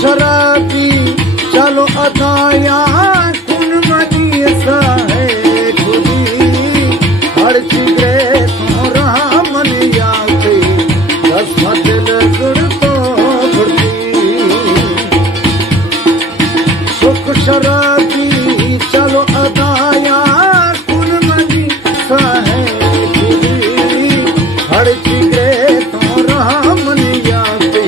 शराबी चलो अदाया कुन मनी सा है खुदी हर चिगरे तो रहा मन याते दस दिल गुड़ तो गुड़ती सुख शराबी चलो अदाया कुन मनी सा है खुदी हर चिगरे तो रहा मन याते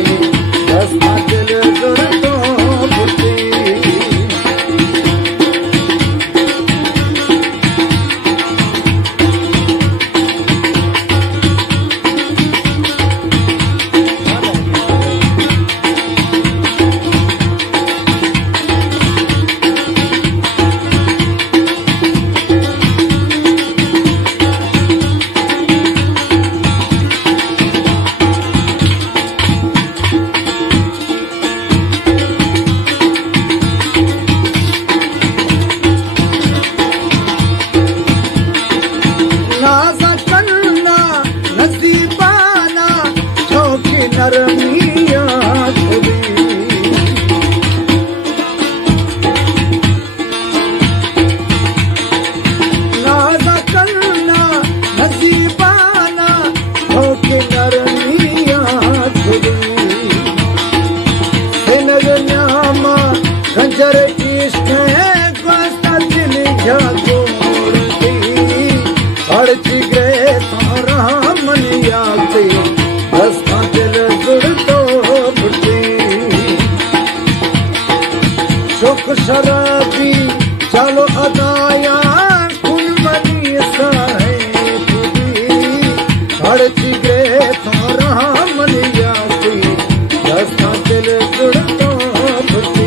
दस दिल गुड़ तो गुड़ती नाज़ा करना नसीबाना छोकी नरमिया खुदी नाज़ा करना नसीबाना छोकी नरमिया खुदी नगन्यामा खंजर इश्क है ग्वास्ता दिल जागो हर चिगरे तो रहा मन याते दस्ता दिल गुड़ तो गुड़ती सुख शराबी चलो अदाया कुन मनी सा है खुदी हर चिगरे तो रहा मन याते दस्ता दिल गुड़ तो गुड़ती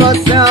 वस्या